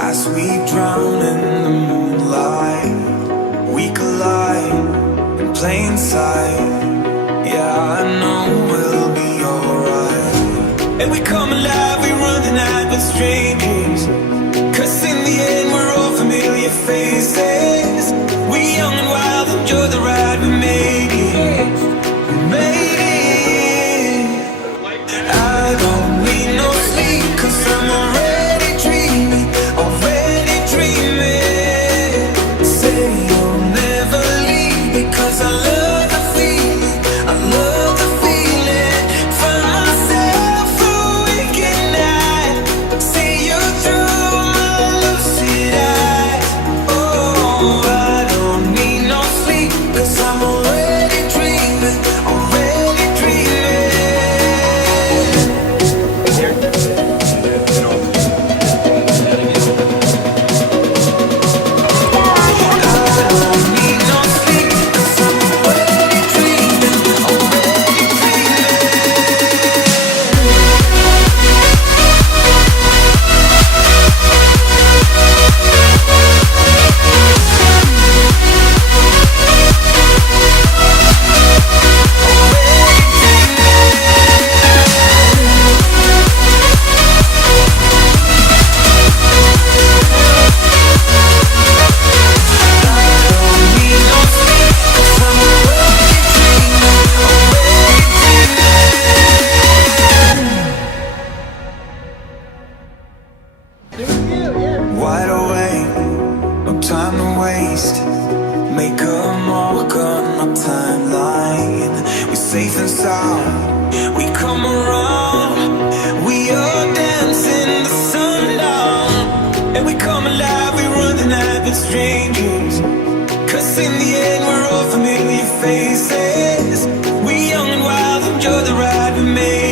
As we drown in the moonlight, we collide in plain sight. Yeah, I know we'll be alright. And we come alive, we run the night with strangers, 'cause in the end we're all familiar faces. We young and wild, enjoy the ride, we made it. We made it. I don't need no sleep, 'cause I'm already dreaming, already dreaming. Say you'll never leave, because I love the feeling, I love the feeling. Find myself awake at night, see you through my lucid eyes. Oh, I don't need no sleep, 'cause I'm already dreaming, already dreaming. Wide awake, no time to waste. Make a mark on my timeline. We're safe and sound, we come around. We are dancing the sundown. And we come alive, we run the night with strangers, 'cause in the end we're all familiar faces. We young and wild, enjoy the ride we made.